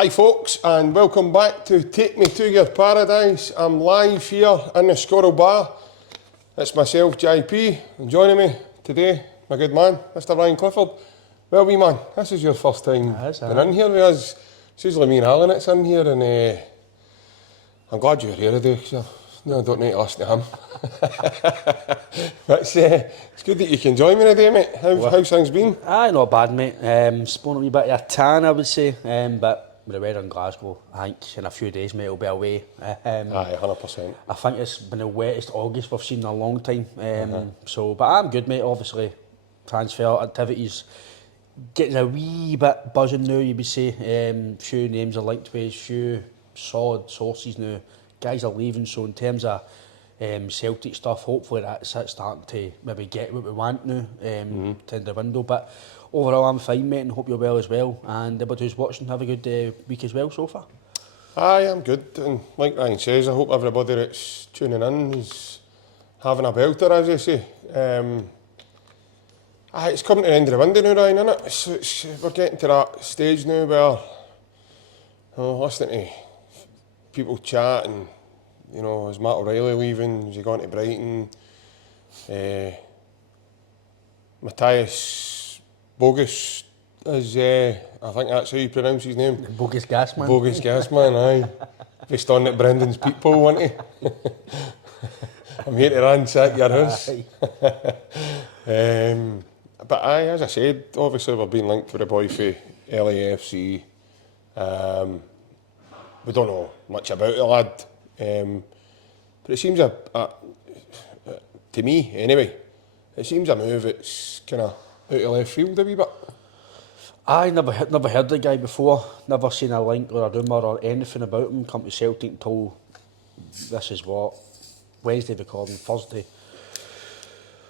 Hi folks, and welcome back to Take Me to Your Paradise. I'm live here in the Scorrel Bar. It's myself, JP, and joining me today, my good man, Mr. Ryan Clifford. Well, wee man, this is your first time being in here with us. It's usually me and Alan that's in here, and I'm glad you're here today, because I don't need to listen to him. But it's good that you can join me today, mate. How's things been? Aye, not bad, mate. Spun a wee bit of a tan, I would say, but with the weather in Glasgow, I think in a few days, mate, it'll be away. Aye, 100%. I think it's been the wettest August we've seen in a long time. But I'm good, mate. Obviously, transfer activities getting a wee bit buzzing now, you would say. Few names are linked with, few solid sources now. Guys are leaving, so in terms of Celtic stuff, hopefully that's starting to maybe get what we want now to the window. But overall, I'm fine, mate, and hope you're well as well. And everybody who's watching, have a good week as well so far. Aye, I'm good, and like Ryan says, I hope everybody that's tuning in is having a belter, as you say. It's coming to the end of the window now, Ryan, isn't it? We're getting to that stage now where, listening to people chat and, is Matt O'Reilly leaving? Is he going to Brighton? Matias Bogusz is, I think that's how you pronounce his name. Bogus gas man. Bogus gas man, aye. Based on that Brendan's people, wasn't he? I'm here to ransack your house. But aye, as I said, obviously we've been linked with a boy for LAFC. We don't know much about the lad, but it seems to me anyway, it seems a move that's kind of out of left field a wee bit. I never heard the guy before, never seen a link or a rumour or anything about him come to Celtic until this is what, Wednesday recording, Thursday.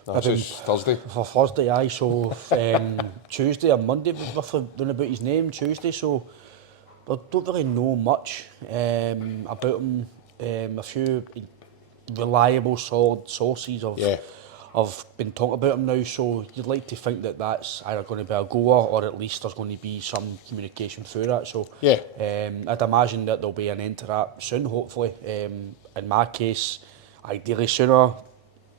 This is Thursday. For Thursday, aye, so Tuesday or Monday, roughly known about his name, Tuesday, so I don't really know much about him. A few reliable, solid sources have been talking about him now, so you'd like to think that that's either going to be a goer or at least there's going to be some communication through that. So I'd imagine that there'll be an end to that soon, hopefully. In my case, ideally sooner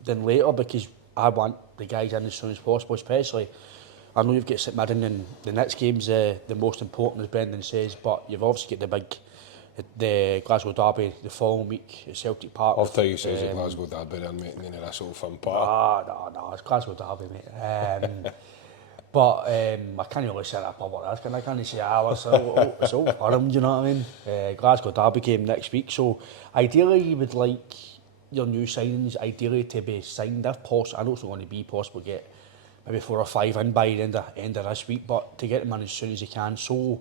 than later, because I want the guys in as soon as possible, especially. I know you've got St Mirren and the next game's the most important, as Brendan says, but you've obviously got the Glasgow Derby the following week at Celtic Park. I'll tell you, says the Glasgow Derby then, mate, and then that's all fun part. No, it's Glasgow Derby, mate. But I can't really say that public, I can't say, it's all for him, do you know what I mean? Glasgow Derby game next week, so ideally you would like your new signings to be signed if possible. I know it's not going to be possible to get maybe 4 or 5 in by the end of this week, but to get them in as soon as you can, so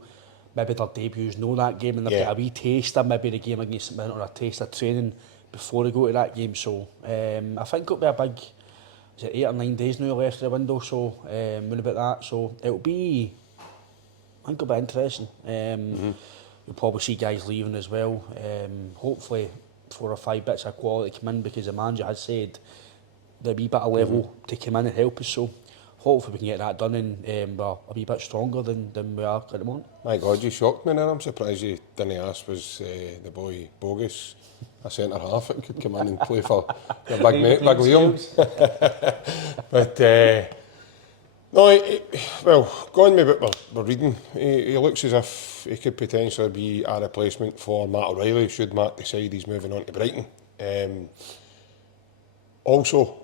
maybe their debuts know that game and they've got a wee taste of maybe the game against St Mirren or a taste of training before they go to that game. So I think it'll be a big, is it 8 or 9 days now left of the window, so when about that, so I think it'll be interesting. You'll probably see guys leaving as well. Hopefully 4 or 5 bits of quality come in, because the manager has said the wee bit of level to come in and help us, so hopefully we can get that done and we're a wee bit stronger than we are at the moment. My God, you shocked me there. I'm surprised you didn't ask was the boy Bogus, a centre half that could come in and play for your big mate, Big Liam. But going with what we're reading, he looks as if he could potentially be a replacement for Matt O'Reilly should Matt decide he's moving on to Brighton. Also,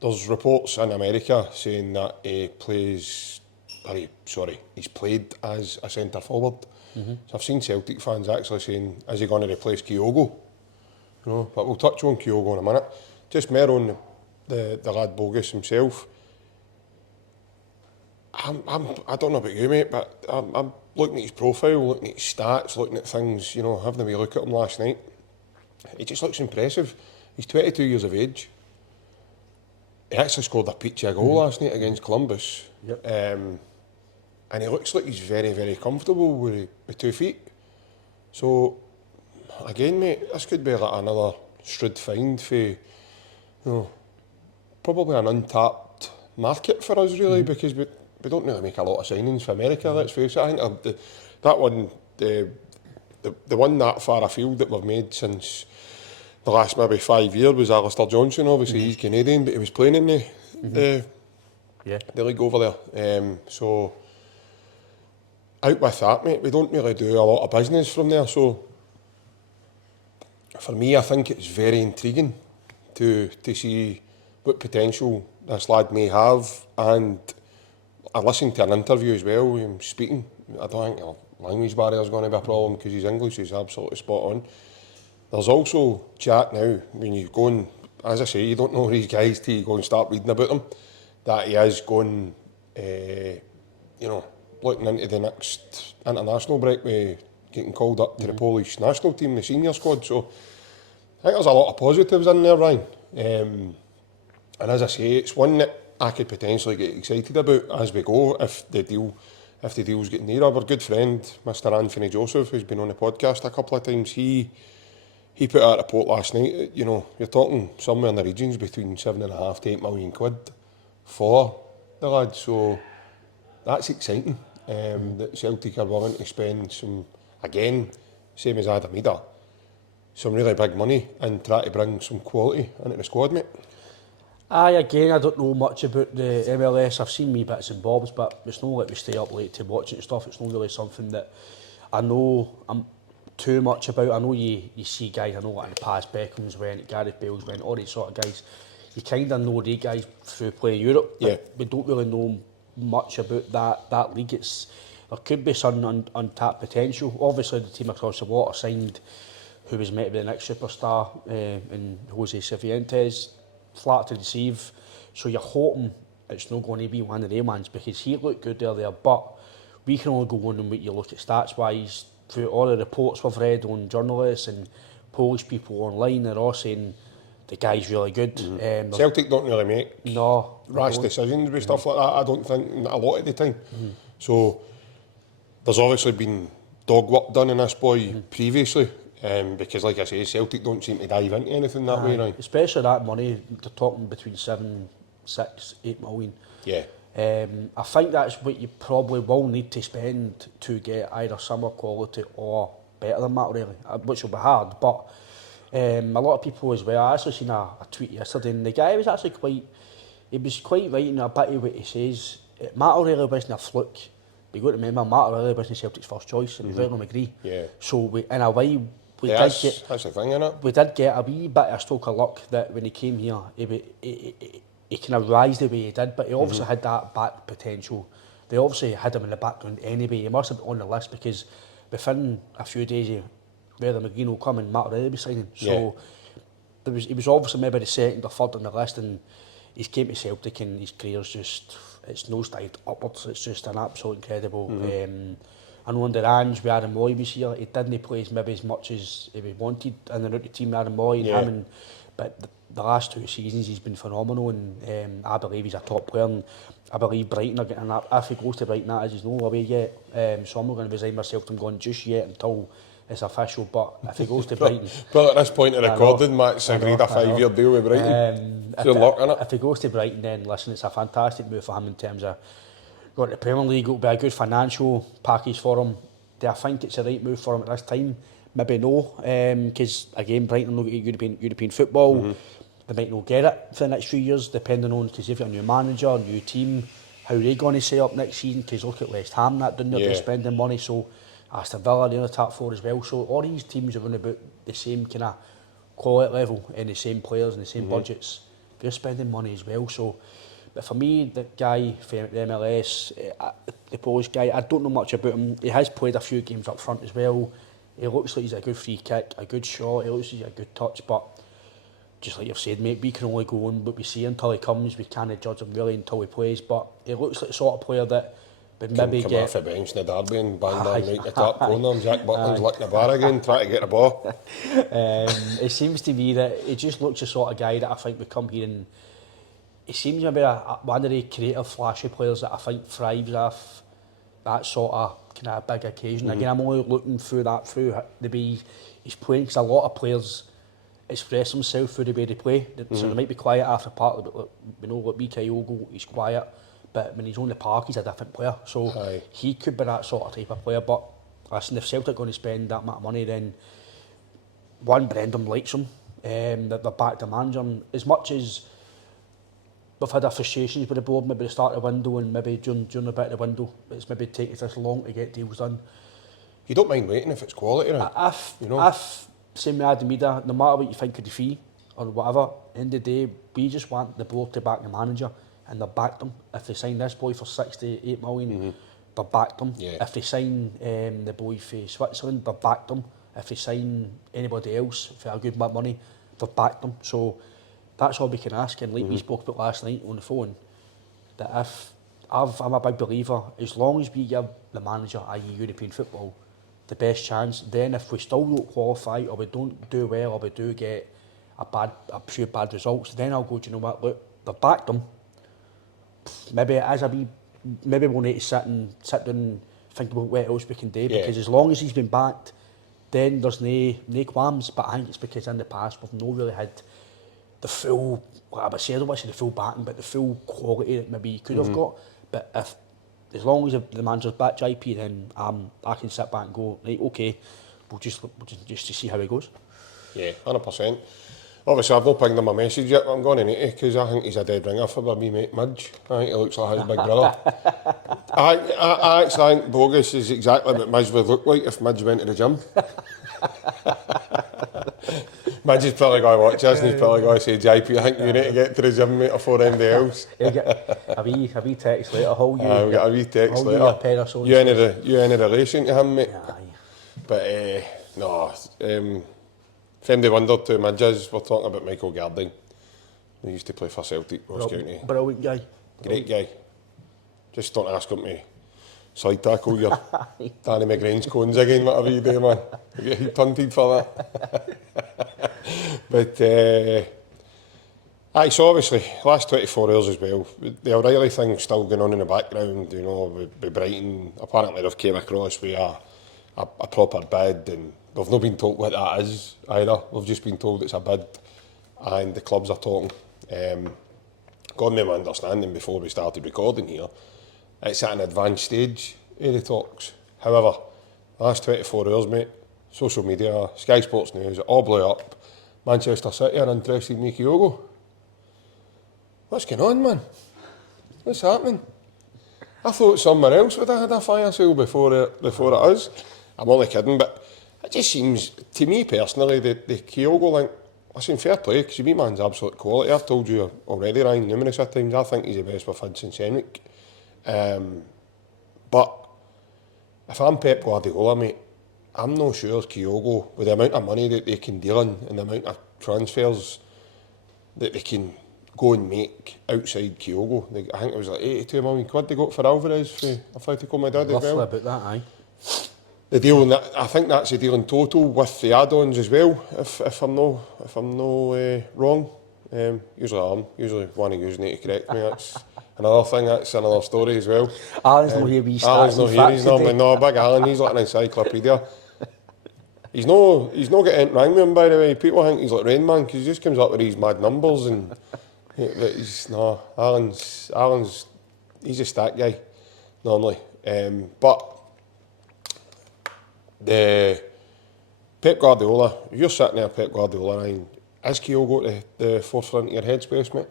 there's reports in America saying that he's played as a centre forward. So I've seen Celtic fans actually saying, is he going to replace Kyogo? But we'll touch on Kyogo in a minute. Just more on the lad Bogus himself. I don't know about you, mate, but I'm looking at his profile, looking at his stats, looking at things, having a wee look at him last night. He just looks impressive. He's 22 years of age. He actually scored a peachy goal last night against Columbus. Yep. And he looks like he's very, very comfortable with 2 feet. So, again, mate, this could be like another Stroud find for, probably an untapped market for us, really, because we don't really make a lot of signings for America, let's face it. I think that one, the one that far afield that we've made since the last maybe 5 years was Alistair Johnson. Obviously he's Canadian, but he was playing in the league over there. So out with that, mate, we don't really do a lot of business from there. So for me, I think it's very intriguing to see what potential this lad may have. And I listened to an interview as well, him speaking. I don't think language barrier is going to be a problem because his English is absolutely spot on. There's also chat now, when you go and, as I say, you don't know these guys till you go and start reading about them, that he is going, looking into the next international break with getting called up to the Polish national team, the senior squad. So I think there's a lot of positives in there, Ryan. And as I say, it's one that I could potentially get excited about as we go if the deal's getting nearer. Our good friend, Mr. Anthony Joseph, who's been on the podcast a couple of times, he put out a report last night. You're talking somewhere in the regions between 7.5 to 8 million quid for the lad. So that's exciting. That Celtic are willing to spend some, again, same as Adam Ida, some really big money and try to bring some quality into the squad, mate. Again, I don't know much about the MLS. I've seen me bits and bobs, but it's not like we stay up late to watch it and stuff. It's not really something that I know too much about. I know you see guys, I know like in the past, Beckham's went, Gareth Bale's went, all these sort of guys. You kind of know these guys through playing Europe, but we don't really know much about that league. There could be some untapped potential. Obviously, the team across the water signed who was meant to be the next superstar in Jose Cifuentes. Flat to deceive, so you're hoping it's not going to be one of them ones because he looked good there, but we can only go on what you look at stats wise. Through all the reports we've read on journalists and Polish people online, they're all saying the guy's really good. Celtic don't really make rash decisions with stuff like that, I don't think, a lot of the time. So there's obviously been dog work done in this boy previously. Because, like I say, Celtic don't seem to dive into anything that way, right? Especially that money, they're talking between 7, 6, 8 million. Yeah. I think that's what you probably will need to spend to get either similar quality or better than that, really, which will be hard. But a lot of people as well, I actually seen a tweet yesterday, and the guy was actually quite right in a bit of what he says. Matt O'Reilly wasn't a fluke. You've got to remember, Matt O'Reilly wasn't Celtic's first choice, and we're going to agree. Yeah. So, in a way, that's the thing, innit? We did get a wee bit of stroke of luck that when he came here, he kind of rise the way he did, but he obviously had that back potential. They obviously had him in the background anyway. He must have been on the list because within a few days, whether McGreen come and Matt O'Reilly be signing. So he was obviously maybe the second or third on the list, and he's came to Celtic and his career's just, it's nosedived upwards. It's just an absolute incredible. I know under Ange, with Aaron Moy was here, he didn't play maybe as much as he wanted in the rookie team, Aaron Moy and him, but the last 2 seasons he's been phenomenal, and I believe he's a top player, and I believe Brighton are getting that. If he goes to Brighton, that is, he's no away yet, so I'm not going to resign myself to him going just yet until it's official, but if he goes to Brighton... Well, at this point of recording, Matt's agreed a 5-year deal with Brighton. Good luck, innit? If he goes to Brighton, then listen, it's a fantastic move for him in terms of got the Premier League, it'll be a good financial package for him. Do I think it's the right move for him at this time? Maybe no, because again, Brighton will get European football. They might not get it for the next few years, depending on, because if you've got a new manager, a new team, how are they going to set up next season? Because look at West Ham, that down there, they're spending money. So Aston Villa, they're in the top 4 as well. So all these teams are running about the same kind of quality level and the same players and the same budgets. They're spending money as well. So. But for me, the guy for the MLS, the Polish guy, I don't know much about him. He has played a few games up front as well. He looks like he's a good free kick, a good shot. He looks like he's a good touch. But just like you've said, mate, we can only go on what we see until he comes. We can't judge him really until he plays. But he looks like the sort of player that would maybe come get... off the bench in the derby and bang down right the top corner, and Jack Butland's licking the bar again, trying to get the ball. It seems to be that he just looks the sort of guy that I think would come here and... He seems to be one of the creative, flashy players that I think thrives off that sort of kind of big occasion. Again, I'm only looking through the way he's playing, because a lot of players express themselves through the way they play. So they might be quiet after part, but we know what Kyogo, he's quiet, but when he's on the park, he's a different player. So he could be that sort of type of player. But listen, if Celtic are going to spend that amount of money, then one, Brendan likes him, that they're back to manager. And as much as we've had our frustrations with the board, maybe the start of the window and maybe during a bit of the window, it's maybe taken this long to get deals done. You don't mind waiting if it's quality, right? If same with Adam Meada, no matter what you think of the fee or whatever, end of the day, we just want the board to back the manager, and they backed him. If they sign this boy for 68 million, they backed him. Yeah. If they sign the boy for Switzerland, they backed him. If they sign anybody else for a good amount of money, they've backed them. So that's all we can ask. And like we spoke about last night on the phone, that if I'm a big believer, as long as we give the manager, i.e. European football, the best chance, then if we still don't qualify or we don't do well or we do get a few bad results, then I'll go, do you know what, look, they've backed them. Maybe it is maybe we'll need to sit down and think about what else we can do, because as long as he's been backed, then there's no qualms. But I think it's because in the past we've not really had the full, I don't want to say the full backing, but the full quality that maybe he could have got. But as long as the manager's back JP, then I can sit back and go, right, okay, we'll just to see how it goes. Yeah, 100%. Obviously, I've not pinged him a message yet, but I'm going to need to, because I think he's a dead ringer for me mate Midge. I think he looks like his big brother. I actually think Bogusz is exactly what Midge would look like if Midge went to the gym. Midge is probably going to watch us and he's probably going to say, JP, I think you need to get to the gym, mate, before anybody else. He'll get a wee text later. We'll get a wee text later. You any relation to him, mate? Aye. But, no, if anybody wondered who Midge is, we're talking about Michael Gardine. He used to play for Celtic, Ross County. Brilliant guy. Great guy. Just don't ask him to side tackle your Danny McGrain's cones again, whatever you do, man. You get punted for that. But, so obviously, last 24 hours as well, the O'Reilly thing's still going on in the background, you know, with Brighton. Apparently they've came across with a proper bid, and we've not been told what that is either. We've just been told it's a bid and the clubs are talking. Got me my understanding before we started recording here, it's at an advanced stage of the talks. However, last 24 hours, mate, social media, Sky Sports News, it all blew up. Manchester City are interested in Kyogo. What's going on, man? What's happening? I thought somewhere else would have had a fire sale before it is. I'm only kidding, but it just seems, to me personally, the Kyogo link, listen, fair play, because your man's absolute quality. I've told you already, Ryan, numerous times, I think he's the best we've had since Henrik. But if I'm Pep Guardiola, mate, I'm not sure Kyogo, with the amount of money that they can deal in and the amount of transfers that they can go and make outside Kyogo. I think it was like 82 million quid they got for Alvarez for Atletico Madrid as well. Roughly about that, aye. The deal, I think that's the deal in total with the add-ons as well. If I'm no wrong, usually one of you need to correct me. That's another thing. That's another story as well. Alan's not here. Alan's not here. He's normally no big Alan. He's like an encyclopedia. He's no getting rang with him, by the way. People think he's like Rain Man because he just comes up with these mad numbers and Alan's he's a stat guy normally, but. The Pep Guardiola, if you're sitting there, Pep Guardiola, Ryan, is Kyogo to the forefront of your headspace, mate?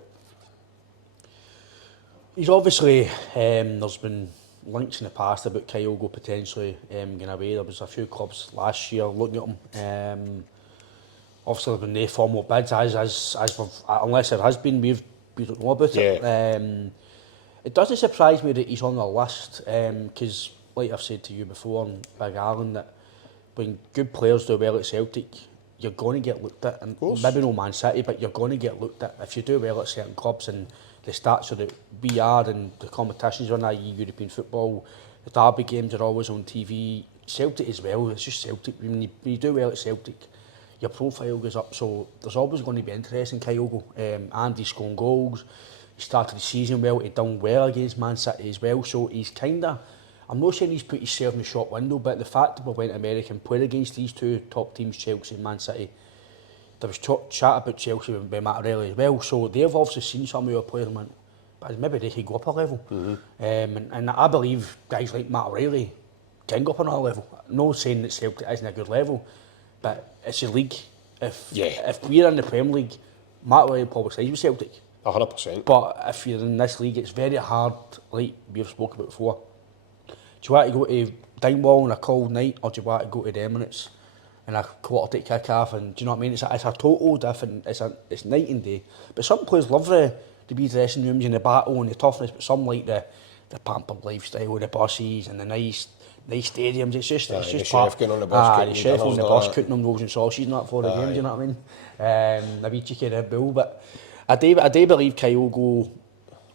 He's obviously, there's been links in the past about Kyogo potentially going away. There was a few clubs last year looking at him. Obviously, there's been no formal bids, unless there has been, we don't know about it. It doesn't surprise me that he's on the list, because, like I've said to you before, and Big Alan, that when good players do well at Celtic, you're going to get looked at, and maybe no Man City, but you're going to get looked at. If you do well at certain clubs and the stats are that we are and the competitions on, i.e. European football, the derby games are always on TV, Celtic as well, it's just Celtic. When you do well at Celtic, your profile goes up, so there's always going to be interest in Kyogo. And he's scoring goals, he started the season well, he done well against Man City as well, so he's kind of, I'm not saying he's put himself in the shop window, but the fact that we went to America and played against these two top teams, Chelsea and Man City, there was chat about Chelsea with Mateusz as well, so they've obviously seen some of your players and went, maybe they could go up a level. And I believe guys like Matt O'Reilly can go up another level. No saying that Celtic isn't a good level, but it's a league. If we're in the Premier League, Matt will probably sides with Celtic. 100%. But if you're in this league, it's very hard, like we've spoken about before. Do you want to go to Dingwall on a cold night, or do you want to go to the Emirates and a quarter to kick-off? And do you know what I mean? It's a total different, it's night and day. But some players love the wee dressing rooms and the battle and the toughness, but some like the pampered lifestyle, the buses and the nice stadiums. It's just the chef getting on the bus, the chef on the bus cooking them rolls and sausages and that for the game. Do you know what I mean? A wee cheeky Red Bull, but I do believe Kyogo.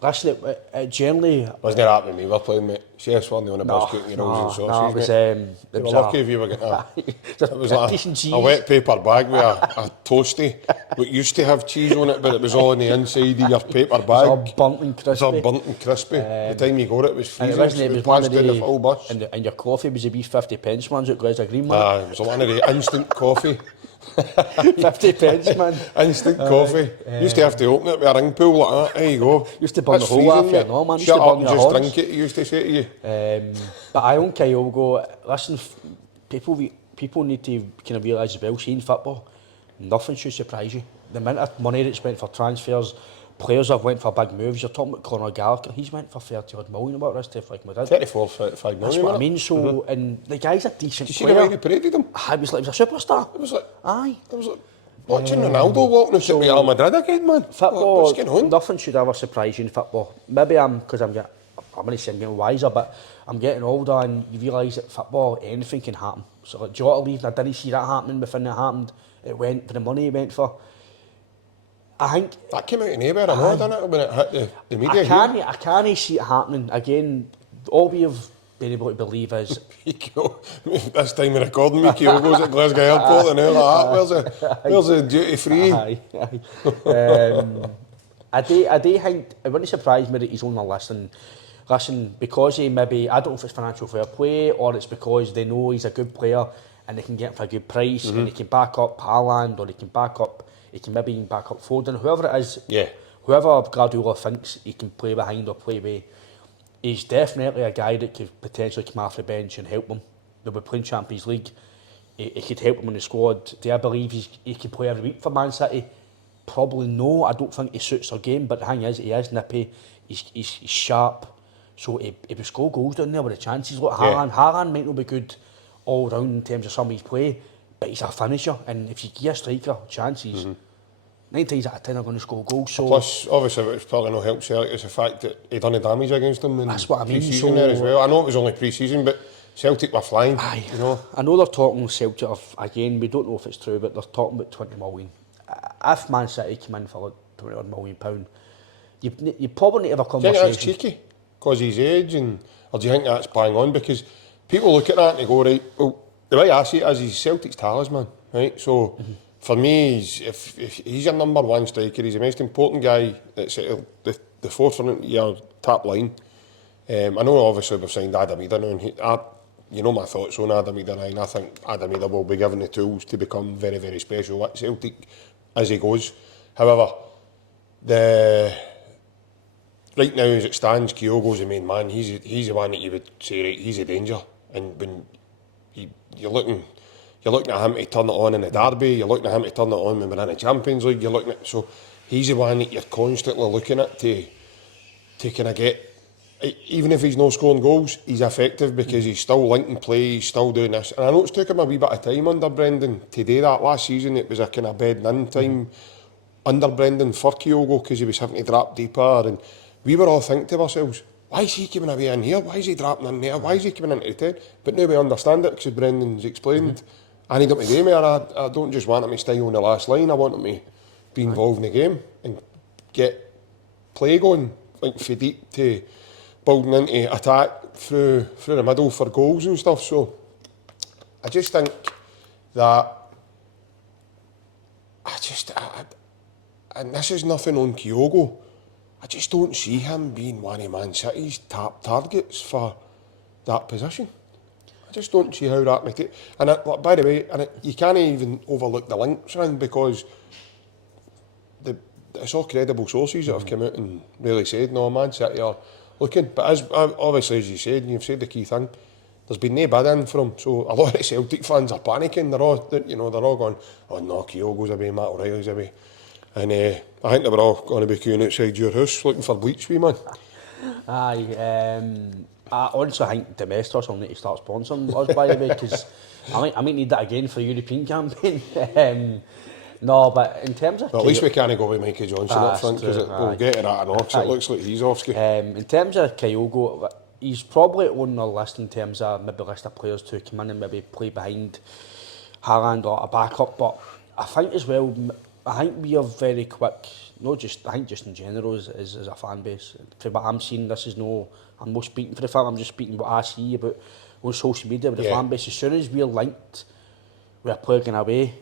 Listen, it generally wasn't that happening with me? We're playing, mate. Chefs weren't on the bus cooking your rolls and sausages. It You was were lucky if you were getting it was like decent cheese. A wet paper bag with a toasty, which used to have cheese on it, but it was all on the inside of your paper bag. It was all burnt and crispy. It was all burnt and crispy. The time you got it was freezing. It was one of the full bus. And your coffee was a wee 50p ones at Glasgow Green, man. It was one of the instant coffee. 50p, man. Instant coffee. Used to have to open it with a ring pull like that. There you go. Used to burn the whole off you, no, man. Shut up and just drink it, he used to say to you. But I own Kyogo. Listen, people need to kind of realise as well, seeing football, nothing should surprise you. The amount of money that's spent for transfers, players have went for big moves. You're talking about Conor Gallagher, he's went for 30 odd million about this stuff like Madrid. 34, 35 million. That's what I mean. So, and the guy's a decent player. Did you see the way they paraded him? It was like he was a superstar. It was like, aye. It was like watching Ronaldo walking out at Real Madrid again, man. Football, what's going on? Nothing should ever surprise you in football. Maybe because I'm going to say I'm getting wiser, but I'm getting older and you realise that football, anything can happen. So like Jota leaving, I didn't see that happening before it happened. It went for the money it went for. I think that came out of nowhere, I know, didn't it, when it hit the media? I can't see it happening. Again, all we have been able to believe is... this time of recording, Kyogo's at Glasgow Airport and all like that. Where's the duty free? I do think, it wouldn't surprise me that he's on the list. And listen, because he maybe, I don't know if it's financial fair play or it's because they know he's a good player and they can get him for a good price and he can back up Haaland or he can maybe even back up Foden, whoever it is, whoever Guardiola thinks he can play behind or play with, he's definitely a guy that could potentially come off the bench and help them. They'll be playing Champions League. He could help them in the squad. Do I believe he could play every week for Man City? Probably no. I don't think he suits their game, but the thing is, he is nippy, he's sharp, so he will score goals down there with the chances. Look, Haaland might not be good all round in terms of some of his play, but he's a finisher, and if you give a striker chances, 9 times out of 10 they're going to score goals. So plus, obviously, it's probably no help Celtic is the fact that he done the damage against them in that's what I mean. Pre-season there as well. I know it was only pre-season, but Celtic were flying. You know, I know they're talking Celtic again. We don't know if it's true, but they're talking about 20 million. If Man City came in for like £20 million, you probably need to have a conversation. Do you think that's cheeky because his age, or do you think that's bang on? Because people look at that and they go, right, well, the way I see it is he's Celtic's talisman, right? So for me, if he's your number one striker, he's the most important guy that's at the forefront of your top line. I know obviously we've signed Adam Ida now, and you know my thoughts on Adam Ida, and I think Adam Ida will be given the tools to become very, very special at Celtic as he goes. However, right now as it stands, Kyogo's the main man. He's the one that you would say, right, he's a danger. And when you're looking at him to turn it on in the derby, you're looking at him to turn it on when we're in the Champions League, so he's the one that you're constantly looking at to kind of get, even if he's not scoring goals, he's effective because he's still linking play, he's still doing this. And I know it's took him a wee bit of time under Brendan to do that. Last season it was a kind of bedding in time under Brendan for Kyogo because he was having to drop deeper, and we were all thinking to ourselves, why is he coming away in here? Why is he dropping in there? Why is he coming into the 10? But now we understand it because Brendan's explained. I need him to do more. I don't just want him to stay on the last line. I want him to be involved in the game and get play going, like for deep to building into attack through the middle for goals and stuff. So I just think that and this is nothing on Kyogo, I just don't see him being one of Man City's top targets for that position. I just don't see how that might... And by the way, you can't even overlook the links thing because it's all credible sources that have come out and really said, no, Man City are looking. But obviously, as you said, and you've said the key thing, there's been no bid in for him. So a lot of the Celtic fans are panicking. They're all, they're all going, oh no, Kyogo's away, Matt O'Reilly's away. And I think they were all going to be queuing outside your house looking for bleach, wee man. Aye, I honestly think Domestos will need to start sponsoring us, by the way, because I might need that again for the European campaign. No, but in terms of... Well, at least we can't go with Mikey Johnson up front, because we'll get it at an ox. It looks like he's off ski. In terms of Kyogo, he's probably on the list in terms of maybe list of players to come in and maybe play behind Haaland or a backup, but I think as well, I think we are very quick, not just, I think just in general as a fan base. For what I'm seeing, this is no, I'm not speaking for the fan, I'm just speaking what I see about on social media with the fan base. As soon as we're linked with a player going away,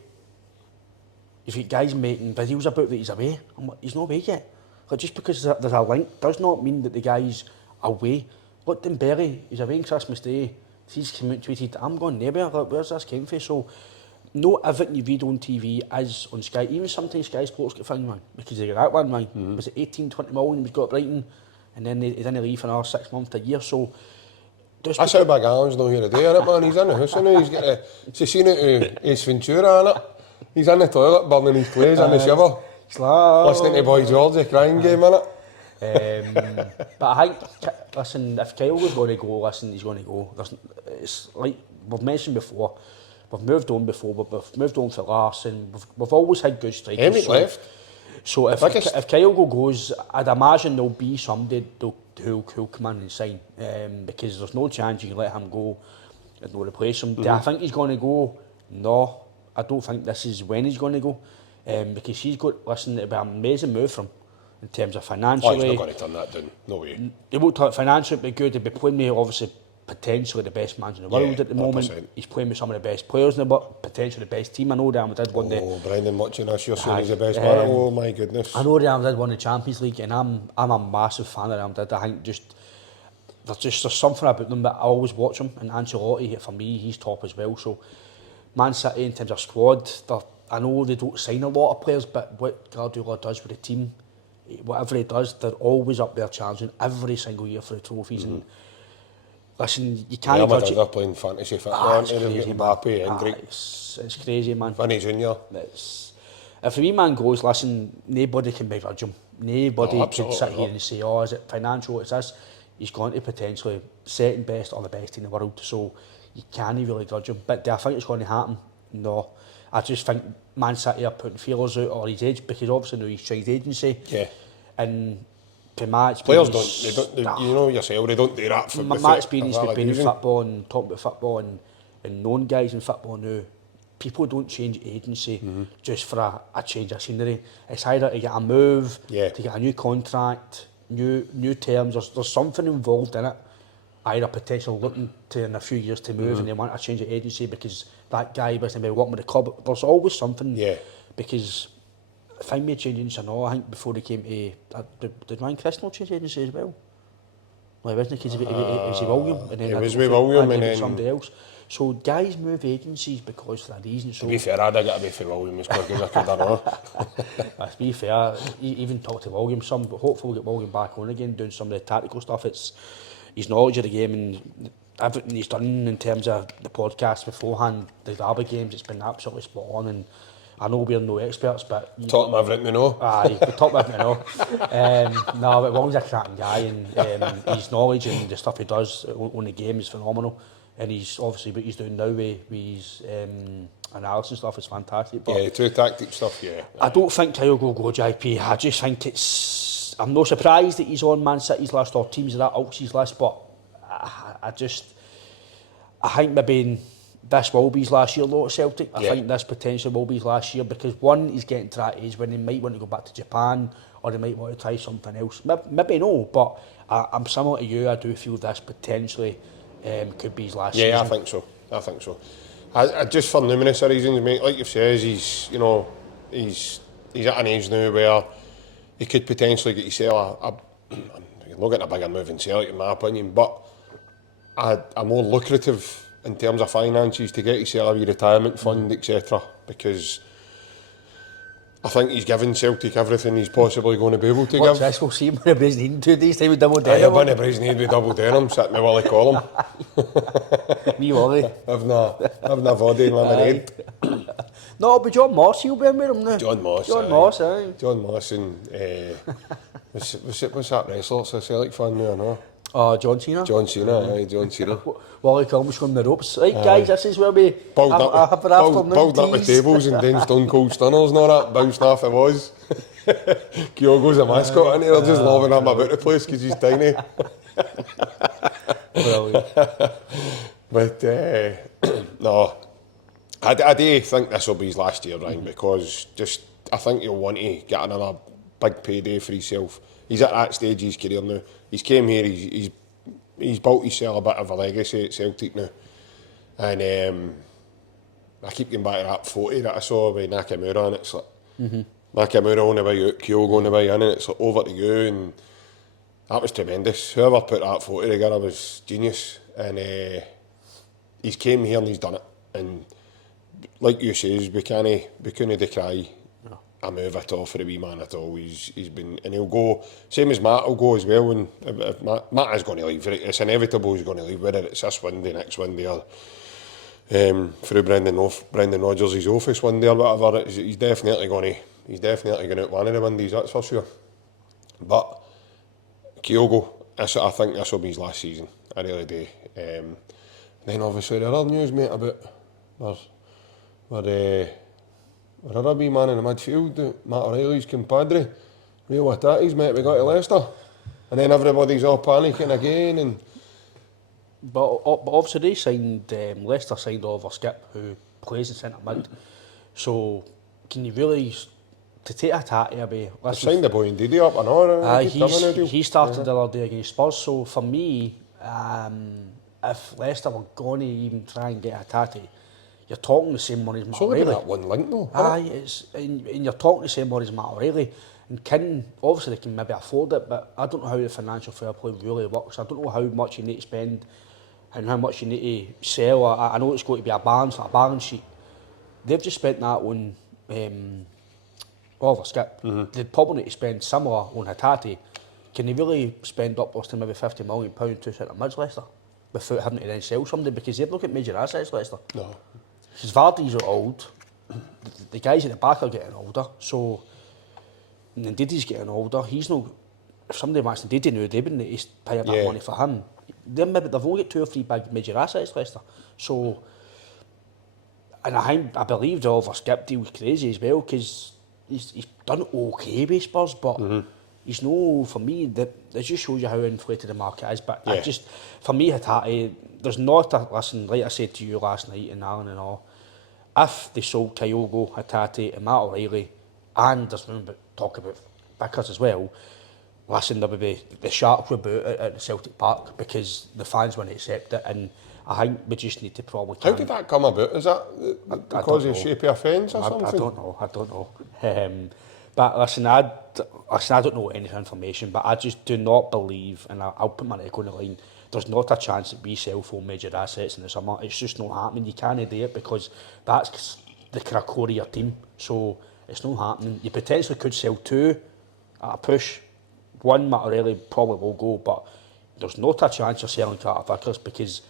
you've got guys making videos about that he's away. I'm like, he's not away yet. Like, just because there's a link does not mean that the guy's away. Look, Dembele, he's away on Christmas Day. He's come out and tweeted, I'm going nowhere. Like, where's this came from? So, not everything you read on TV is on Sky. Even sometimes Sky Sports get found, man, because they got that one, man. Was it 18, 20 million he was got at Brighton, and then he didn't leave for another 6 months to a year. So, that's how big Alan's not here today, innit, man? He's in the house now. He's got a seen it to Ace Ventura, innit? He's in the toilet burning his clothes in the shower. Listening to Boy George, the crying game, innit? But I think, listen, if Kyogo's going to go, listen, he's going to go. It's like we've mentioned before, we've moved on before, we've moved on for Larson, we've always had good strikers. Emmett left. So if Kyogo goes, I'd imagine there'll be somebody who'll come in and sign, because there's no chance you can let him go and not replace him. Do I think he's going to go? No, I don't think this is when he's going to go, because he's got, listen, it'll be an amazing move from him in terms of financially. Oh, he's not going to turn that down, no way. He won't turn it financially, it'll be good. He'll be playing with, obviously, potentially the best man in the world at the moment. 100%. He's playing with some of the best players in the world, potentially the best team. I know Real Madrid won the... Oh, Brendan watching us, you're saying he's the best man. Oh my goodness. I know Real Madrid won the Champions League, and I'm a massive fan of Real Madrid. I think there's something about them that I always watch them, and Ancelotti, for me, he's top as well. So Man City in terms of squad, I know they don't sign a lot of players, but what Guardiola does with the team, whatever he does, they're always up there challenging every single year for the trophies. And listen, you can't judge it. They're playing fantasy football, aren't they? They've got Mbappe, Hendrick. It's crazy, man. Vinny Junior. If a wee man goes, listen, nobody can begrudge him. Nobody can sit here and say, oh, is it financial, it's this. He's going to potentially second best or the best in the world, so you can't really judge him. But do I think it's going to happen? No. I just think Man City are putting feelers out or his age, because obviously now he's changed agency. Yeah. And for my players experience... don't, you know yourself, they don't do that for my experience with being in football and talking about football and known guys in football now, people don't change agency just for a change of scenery. It's either to get a move, to get a new contract, new terms, there's something involved in it. Either potential looking to in a few years to move and they want to change the agency because that guy wasn't maybe working with the club. There's always something. Yeah. Because if I made change agency or no, I think before he came to did Ryan Crystal change agency as well? Well, he wasn't, because he was William, and then it was with William and then somebody else. So guys move agencies because for a reason. So to be fair, I'd have got to be for William as quick as I could. To be fair, even talk to William some, but hopefully we'll get William back on again doing some of the tactical stuff. It's his knowledge of the game and everything he's done in terms of the podcast beforehand, the derby games, it's been absolutely spot on. And I know we're no experts, but... Taught him everything to know. Aye, we taught him everything to know. No, but William's a cracking guy, and his knowledge and the stuff he does on the game is phenomenal. And he's obviously what he's doing now with his analysis and stuff is fantastic. But yeah, true tactic stuff, yeah. I don't think Kyogo will go JP. I just think it's... I'm not surprised that he's on Man City's list or teams of that Ulster's list, but I think maybe this will be his last year though at Celtic. I think this potentially will be his last year because one, he's getting to that age when he might want to go back to Japan or he might want to try something else. Maybe no, but I'm similar to you. I do feel this potentially could be his last season. Yeah, I think so. I just for numerous reasons, mate. Like you've said, he's at an age now where he could potentially get himself you're not getting a bigger move in Celtic in my opinion, but a more lucrative in terms of finances to get yourself a retirement fund, etc. Because I think he's given Celtic everything he's possibly going to be able to Watch give. this, we'll see him in Brisbane in 2 days' time with double I've denim. been to Brisbane with double denim, sitting with Willie Collum. Me Wally. Having a vodka and lemonade. No, but John Moss, he'll be in with him now. John Moss, John aye. Moss, aye. John Moss and what's that wrestler? It's a Celtic fan now, no? Oh, John Cena. John Cena, aye, John Cena. Wally Collins from the ropes. Right, guys, this is where we Build have up an afternoon the tease. tables and then Stone Cold Stunners and all that, bouncing off it was. Kyogo's a mascot, and they're just loving him about the place because he's tiny. Brilliant. But no, I do think this will be his last year, Ryan, because I think he'll want to get another big payday for himself. He's at that stage of his career now. He's came here, he's built himself a bit of a legacy at Celtic now. And I keep getting back to that photo that I saw with Nakamura, and it's like, Nakamura on the way out, Kyogo on the way in, and it's like over to you, and that was tremendous. Whoever put that photo together was genius, and he's came here and he's done it. And like you say, we couldn't decry a move at all for the wee man at all. He's been, and he'll go, same as Matt will go as well, and if Matt is going to leave, it's inevitable he's going to leave, whether it's this window, next window, or through Brendan Rodgers' office one day or whatever. He's definitely going out one of the windows, that's for sure. But Kyogo, I think this will be his last season. I really do. Then obviously the other news, mate, about we're a wee man in the midfield, Matt O'Reilly's compadre, Rio Watati's met, we got to Leicester. And then everybody's all panicking again. And But obviously they signed, Leicester signed Oliver Skip, who plays in centre mid. So can you really, to take a tatty away? they've signed the boy Ndidi up and all. He started the other day against Spurs. So for me, if Leicester were going to even try and get a tatty, you're talking the same money as Matt O'Reilly. O'Reilly. That one link though. Aye, and you're talking the same money as Matt O'Reilly. And obviously they can maybe afford it, but I don't know how the financial fair play really works. I don't know how much you need to spend and how much you need to sell. I know it's going to be a balance sheet. They've just spent that on Oliver Skip. They'd probably need to spend similar on Hatate. Can they really spend upwards to maybe £50 million to centre mids, Leicester, without having to then sell somebody? Because they've looked at major assets, Leicester. No. Because Vardy's are old, the guys at the back are getting older, so and Ndidi's getting older. He's no. If somebody wants Ndidi now, they wouldn't need to pay up that money for him. They've only got 2 or 3 big major assets, Leicester. So, and I believe the Oliver Skip deal was crazy as well, because he's done okay with Spurs, but he's no, for me, that just shows you how inflated the market is. But I just, for me, Hatate, there's not a, listen, like I said to you last night and Alan and all, if they sold Kyogo, Hatate and Matt O'Reilly, and there's room to talk about Vickers as well, listen, there would be, the Shark would boot at the Celtic Park because the fans wouldn't accept it, and I think we just need to probably... How did that come about? Is that because of shape of a fence or something? I don't know. But listen, I don't know any information, but I just do not believe, and I'll put my neck on the line, there's not a chance that we sell 4 major assets in the summer. It's just not happening. You can't do it because that's the kind of core of your team. So it's not happening. You potentially could sell 2 at a push. 1, Matt O'Reilly probably will go, but there's not a chance of selling Carter Vickers because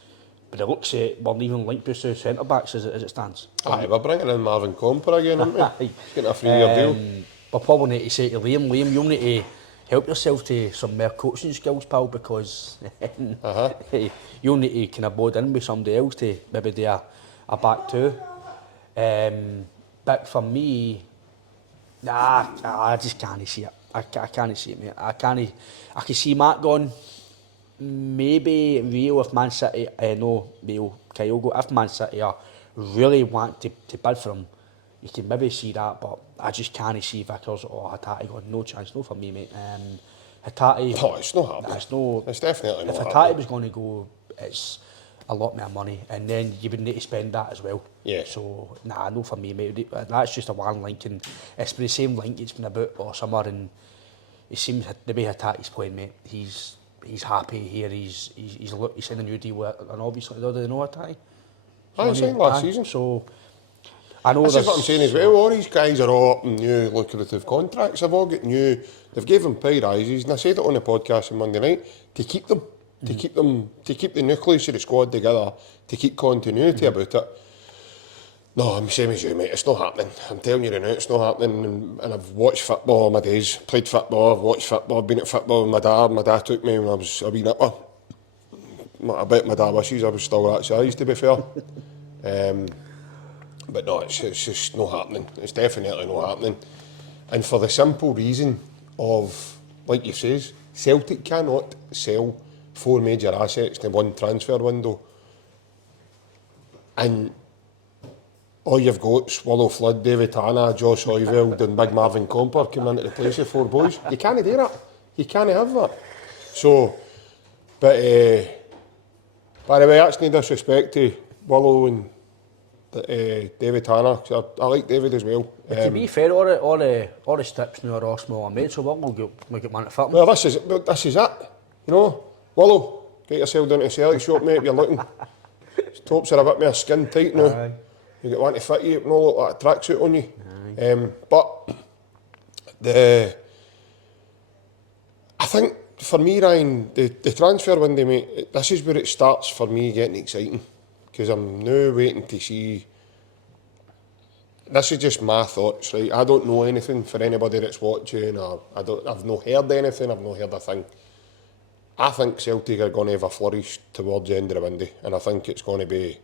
by the looks of it, we're even linked to centre backs as it stands. Aye, we're bringing in Marvin Comper again, aren't we? He's getting a 3-year deal. We'll probably need to say to Liam, you'll need to help yourself to some more coaching skills, pal, because you'll need to kind of bode in with somebody else to maybe do a back 2. But for me, I just can't see it. I can't see it, mate. I can see Matt gone. Maybe Rio if Man City, Kyogo, if Man City really want to bid for him, you can maybe see that, but I just can't see Vickers or Hatate going. No chance, no for me, mate. Hatate... No, it's not happening. It's definitely not happening. If Hatate was going to go, it's a lot more money, and then you would need to spend that as well. Yeah. So, no for me, mate. That's just a one link, and it's been the same link it's been about or somewhere, and it seems the way Hatate's playing, mate, he's happy here. He's signed a new deal, and obviously, do they know Hatate? He signed last season. So, I know this is what I'm saying as well. All these guys are all up in new lucrative contracts. They've all got new. They've gave them pay rises, and I said it on the podcast on Monday night to keep them, to keep the nucleus of the squad together, to keep continuity about it. No, I'm the same as you, mate. It's not happening. I'm telling you right now, it's not happening. And I've watched football all my days. Played football. I've watched football. I've been at football with my dad. My dad took me when I was a wee nipper. I bet my dad wishes I was still that size, to be fair. But no, it's just not happening. It's definitely not happening. And for the simple reason of, like you says, Celtic cannot sell 4 major assets in one transfer window. And all you've got is Willow Flood, David Hanna, Josh Hoyveld and Big Marvin Comper coming into the place of 4 boys. You can't do that. You can't have that. So, but by the way, that's no disrespect to Willow and David Hanna. I like David as well. To be fair, all the strips now are all smaller made, so we'll get one to fit them. Well, this is it. You know, Willow, get yourself down to the Celtic shop, mate, if you're looking. Tops are a bit more skin tight now. Aye. You get one to fit you, no look like a tracksuit on you. But I think for me, Ryan, the transfer window, mate, this is where it starts for me getting exciting, because I'm now waiting to see. This is just my thoughts, right? I don't know anything for anybody that's watching, or I've not heard anything. I've not heard a thing. I think Celtic are going to have a flourish towards the end of the window, and I think it's going to be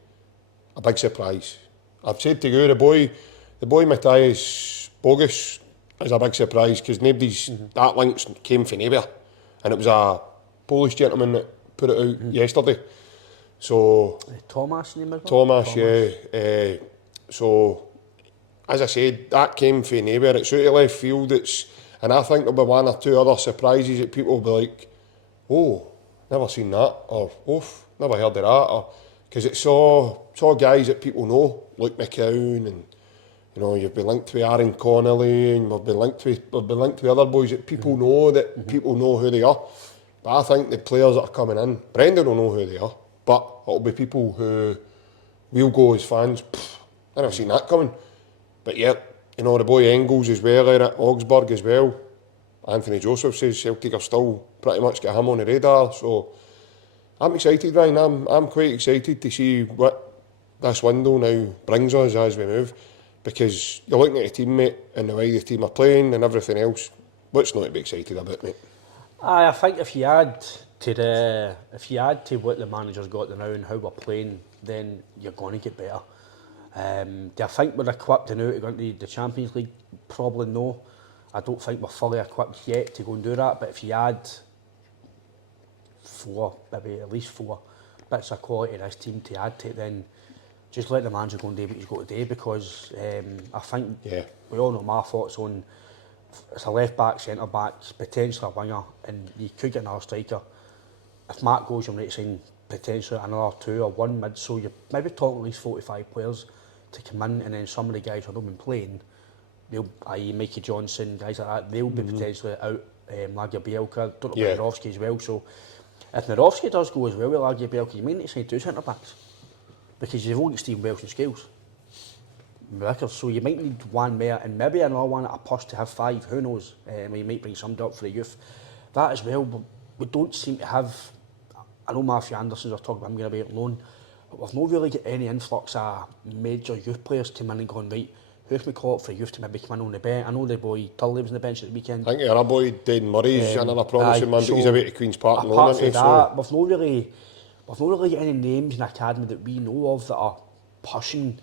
a big surprise. I've said to you, the boy Matias Bogusz is a big surprise, because that links came from nowhere, and it was a Polish gentleman that put it out yesterday. So Thomas name is Thomas, yeah. So as I said, that came from nowhere. It's out of left field. And I think there'll be 1 or 2 other surprises that people will be like, oh, never seen that, or oof, never heard of that, or because it's all guys that people know, like McCown, and you know, you've been linked with Aaron Connolly, and we've been linked with other boys that people know, that people know who they are. But I think the players that are coming in, Brendan will know who they are, but it'll be people who we'll go as fans, I never seen that coming. But yeah, you know, the boy Engels as well there at Augsburg as well. Anthony Joseph says Celtic are still pretty much got him on the radar, so I'm excited, Ryan. I'm quite excited to see what this window now brings us as we move, because you're looking at a team, mate, and the way the team are playing and everything else. What's not to be excited about, mate? I think if you add to what the manager's got now and how we're playing, then you're going to get better. Do I think we're equipped now to go into the Champions League? Probably no. I don't think we're fully equipped yet to go and do that, but if you add 4, maybe at least 4 bits of quality to this team to add to it, then just let the manager go and do what he's got to do, because I think we all know my thoughts on it's a left back, centre back, potentially a winger, and you could get another striker. If Matt goes, I'm right to saying potentially another 2 or 1 mid, so you're maybe talking at least 45 players to come in, and then some of the guys who have been playing, i.e. Mikey Johnson, guys like that, they'll be potentially out. Lagerbielka, don't know about Nerowski as well, so if Nerowski does go as well with Lagerbielka, you might need to sign 2 centre backs, because you've only got Stephen Welsh and Scales. So you might need 1 more, and maybe another one at a push to have 5, who knows, you might bring somebody up for the youth. That as well, but we don't seem to have, I know Matthew Anderson's talking about him going to be out loan, but we've not really got any influx of major youth players coming in and going, right, who can we call up for youth to maybe come in on the bench? I know the boy Turley was on the bench at the weekend. I think our boy Dane Murray's another promising man, but he's away to Queen's Park and apart from that, we've not really got any names in the academy that we know of that are pushing,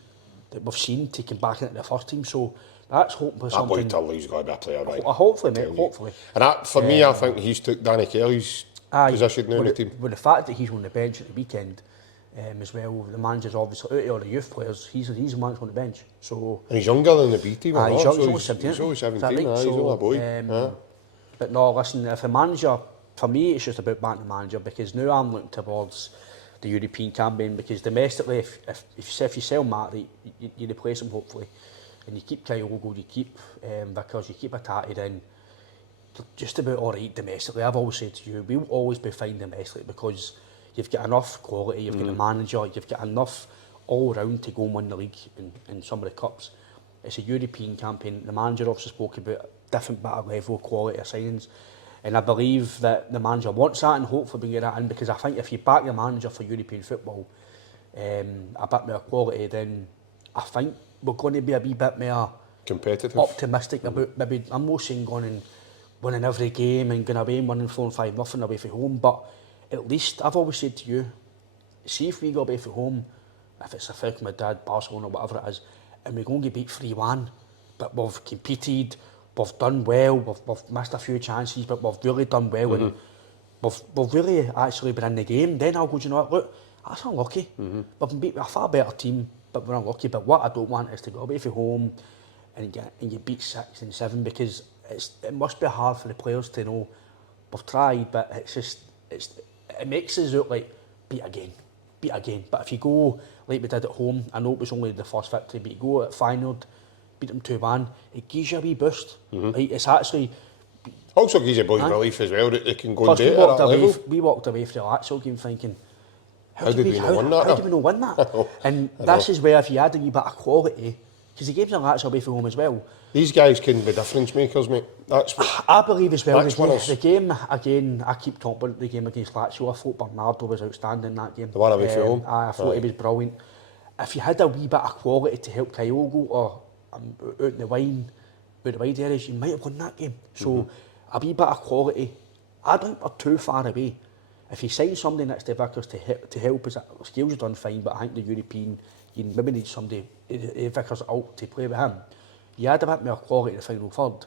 that we've seen taking back into the first team, so that's hoping for something. That boy Turley's got to be a player, right? Hopefully, mate, hopefully. And that, for me, I think he's took Danny Kelly's position now in the team. With the fact that he's on the bench at the weekend as well, the manager's obviously out of all the youth players, he's the man on the bench. So, and he's younger than the B team, he's only 17. He's only 17, right? he's only a boy. But no, listen, if a manager, for me, it's just about backing the manager, because now I'm looking towards the European campaign, because domestically, if you sell Matt, you replace him hopefully, and you keep Kyogo, you keep Vickers, you keep Atati, then just about alright domestically. I've always said to you, we'll always be fine domestically, because you've got enough quality, you've got a manager, you've got enough all round to go and win the league in some of the cups. It's a European campaign. The manager also spoke about different better level quality of signings, and I believe that the manager wants that, and hopefully we get that in, because I think if you back your manager for European football, a bit more quality, then I think we're going to be a wee bit more competitive, optimistic about maybe. I'm not saying going and winning every game and going away and winning 4-5-0 away from home, but at least I've always said to you, see if we go away from home, if it's Atletico Madrid, Barcelona, whatever it is, and we're going to get beat 3-1, but we've competed, we've done well, we've missed a few chances, but we've really done well, and we've really actually been in the game, then I'll go, you know what, look, that's unlucky. We've been beat a far better team, but we're unlucky. But what I don't want is to go away from home and get beat 6 and 7, because it must be hard for the players to know we've tried, but it makes us look like beat again. But if you go like we did at home, I know it was only the first victory, but you go at Feyenoord, beat them 2-1, it gives you a wee boost. Right? It's actually also gives you boys relief as well that they can go and date at that level. We walked away from the Lazio game thinking, how did we not win that? How did we not win that? And this is where if you add a wee bit of quality, because the games are Lazio away from home as well. These guys can be difference makers, mate. That's what I believe as well. The game again, I keep talking about the game against Lazio. I thought Bernardo was outstanding in that game. The one away from home. I thought he was brilliant. If you had a wee bit of quality to help Kyogo or out in the wide areas, you might have won that game. So a wee bit of quality. I don't think we're too far away. If you sign somebody next to Vickers to help us, Scales has done fine, but I think the European, you maybe need somebody, Vickers out to play with him. You add a bit more quality to the final third.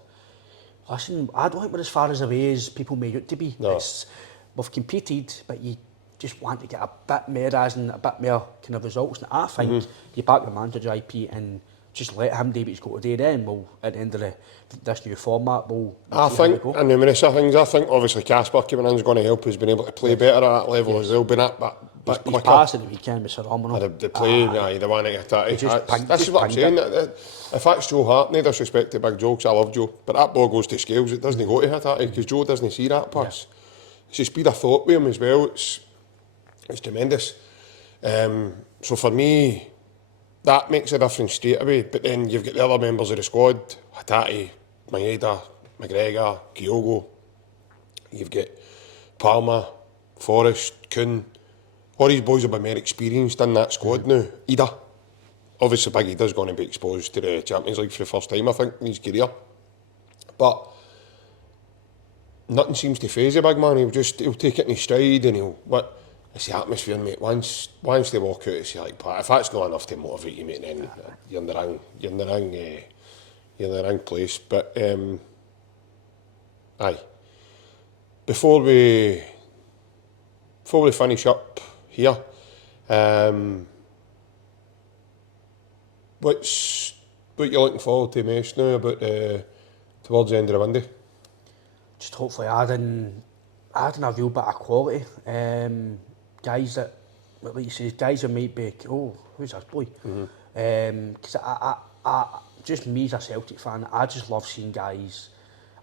Listen, I don't think we're as far as away as people may out to be. No. We've competed, but you just want to get a bit more as and a bit more kind of results. And I think you back the manager JP and just let him do what he's got to do, then we'll, at the end of this new format, we'll I think, and numerous things, I think obviously Casper coming in is going to help us being able to play better at that level as well, being that bit his quicker. pass at the weekend was phenomenal. The play, the one at this is what I'm saying. If that's Joe Hart, no disrespect to Big Joe, because I love Joe, but that ball goes to Scales, it doesn't go to hit that, because Joe doesn't see that pass. It's the speed of thought with him as well, it's tremendous. So for me, that makes a difference straight away, but then you've got the other members of the squad, Hatate, Maeda, McGregor, Kyogo, you've got Palmer, Forrest, Kuhn, all these boys have been more experienced in that squad now. Ida, obviously Big Ida's going to be exposed to the Champions League for the first time, I think, in his career, but nothing seems to faze the big man. He'll take it in his stride, and it's the atmosphere, mate. Once they walk out, it's like, if that's not enough to motivate you, mate, then you're in the ring place. But aye, before we finish up here, what you're looking forward to most now about towards the end of the window? Just hopefully adding a real bit of quality. Guys that, like you say, guys that might be, who's this boy? Because I just me as a Celtic fan, I just love seeing guys.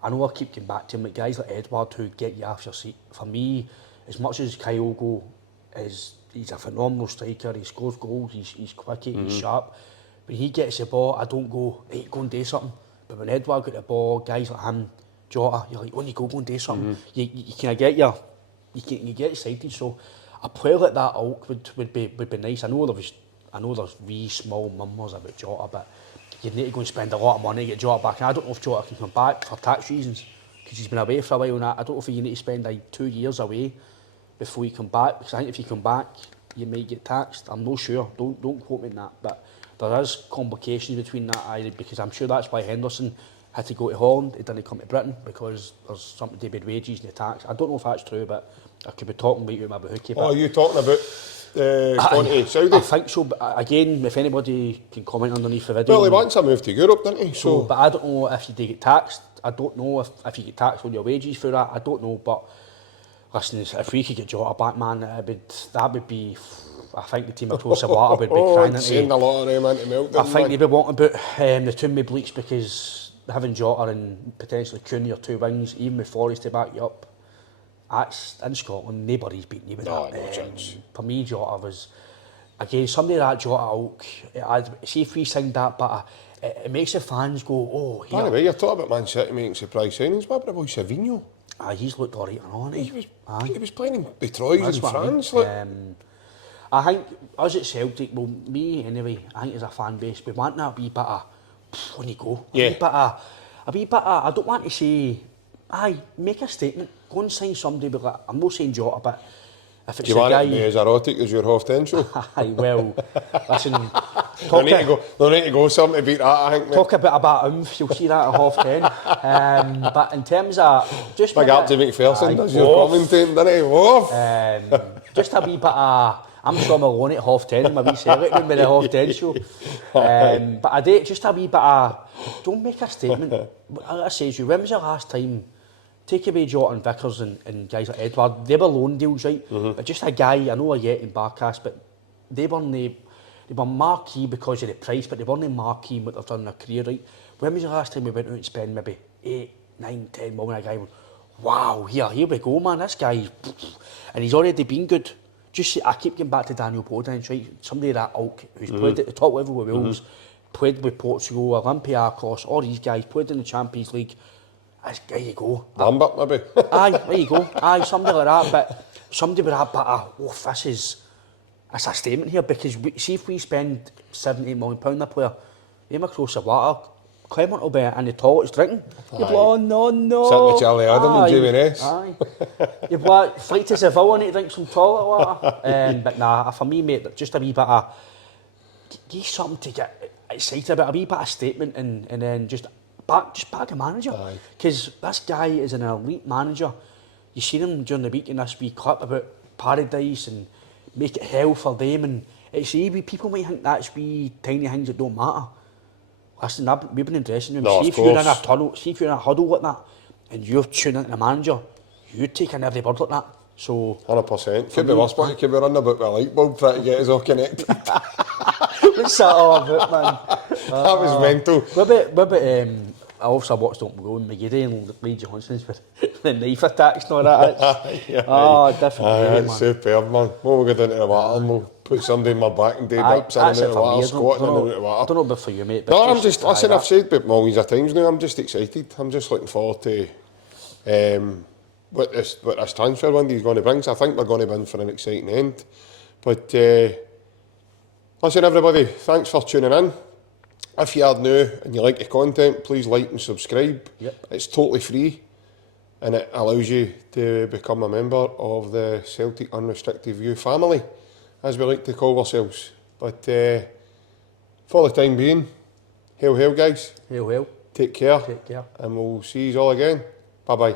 I know I keep coming back to him, but guys like Edward who get you off your seat. For me, as much as Kyogo he's a phenomenal striker, he scores goals, he's quick, he's sharp. When he gets the ball, I don't go, hey, go and do something. But when Edward got the ball, guys like him, Jota, you're like, when you go and do something, you can get you get excited. So a player like that would be nice. I know there's wee small murmurs about Jota, but you need to go and spend a lot of money to get Jota back. And I don't know if Jota can come back for tax reasons, because he's been away for a while now. I don't know if you need to spend like 2 years away before you come back, because I think if you come back, you might get taxed. I'm not sure. Don't quote me on that, but there is complications between that, because I'm sure that's why Henderson had to go to Holland. He didn't come to Britain because there's something to do with wages and the tax. I don't know if that's true, but I could be talking about you in my bahookie. Oh, are you talking about going to Saudi? I think so, but again, if anybody can comment underneath the video. Well, he wants to move to Europe, didn't he? So, but I don't know if you do get taxed. I don't know if you get taxed on your wages for that. I don't know, but listen, if we could get Jota back, man, that would be. I think the team of Pro Sawata would be crying into. A lot of them into meltdown. I think they'd be wanting about the two mid bleaks, because having Jota and potentially Kuhn, your two wings, even with Forrest to back you up, that's in Scotland. Nobody's beating you with that. No chance. For me, Jota was again, somebody that Jota Oak, see if we signed that, but it makes the fans go, oh, here. By the way, you're talking about Man City making surprise signings. What about the boy Savinho? He's looked alright, hasn't he? He was playing in Betroyes in France. I think, us at Celtic, well, me anyway, I think as a fan base, we want that wee bit of, when you go, a wee bit of, I don't want to say, make a statement, go and sign somebody, but like, I'm not saying Jota, but if it's do you want a guy... it to be as erotic as your half-10 show? Well, listen, They'll need to go something to beat that, I think. Talk about oomph, you'll see that at half-10. But in terms of... just big up to McPherson, does your commentating, doesn't he? Just a wee bit of... I'm sure Malone at half-10, my wee Celtic with the half-10 show. But I do, just a wee bit of... Don't make a statement. Like I say to you, when was the last time... Take away Jota and Vickers and guys like Edward, they were loan deals, right? But just a guy, I know Ayet and Barkas, but they were marquee because of the price, but they weren't marquee in what they've done in their career, right? When was the last time we went out and spent maybe 8, 9, 10 million on a guy went, wow, here we go, man, this guy, and he's already been good. Just I keep getting back to Daniel Podence, right? Somebody that ilk who's played at the top level with Wolves, played with Portugal, Olympiacos, all these guys, played in the Champions League. There you go. Lambert, maybe. There you go. Somebody like that, but somebody with that, that's a statement here, because see if we spend £7-8 million on a player, aim across the water, Clement will be in the toilets drinking. You'll be like, no. Sitting with Charlie Adam and Jamie Ness. You'll be like, flight to Seville and to drink some toilet water. But nah, for me, mate, just a wee bit of, give something to get excited about, a wee bit of statement, and then just back a manager. Because this guy is an elite manager. You seen him during the week in this wee clip about paradise and make it hell for them, and it's easy. People might think that's wee tiny things that don't matter. Listen, we've been in the dressing room. See if you're in a tunnel, see if you're in a huddle like that, and you're tuning into the manager, you'd take in every word like that. So 100%. Could be worse, but he could be running about with a light bulb trying to get us all connected. What's that all about, man? That was mental. What about I also watched Don't Go and McGeady and Lee Johnson's with the knife attacks and all that. Different. That's superb, man. We'll go down to the water and we'll put somebody in my back and do dips in the water, squatting in the water. I don't know about for you, mate. No, I'm just, listen, I've said it millions of times now, I'm just excited. I'm just looking forward to what this transfer window is going to bring. So I think we're going to win for an exciting end. But listen, everybody, thanks for tuning in. If you are new and you like the content, please like and subscribe. It's totally free and it allows you to become a member of the Celtic Unrestricted View family, as we like to call ourselves. But for the time being, hail guys. Hail. Take care. Take care. And we'll see you all again. Bye-bye.